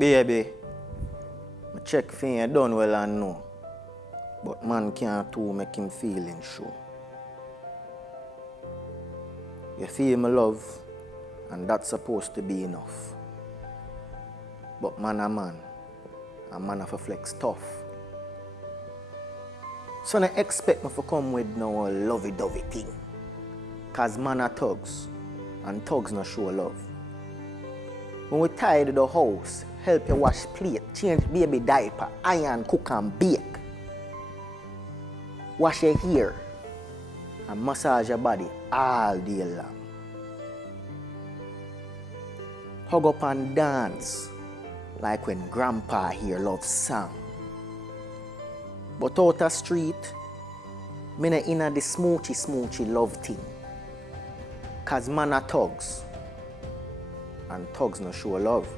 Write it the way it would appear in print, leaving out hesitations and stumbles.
Baby, I check for you done well and know. But man can't too make him feeling sure. You feel my love, and that's supposed to be enough. But man a man, and man have to flex tough. So I expect me to come with no lovey-dovey thing. Cause man are thugs, and thugs no show love. When we tidy the house, help you wash plate, change baby diaper, iron, cook and bake. Wash your hair and massage your body all day long. Hug up and dance like when grandpa hear love song. But out the street, me not inna the smoochy love thing. Cause man are thugs, and thugs no show love.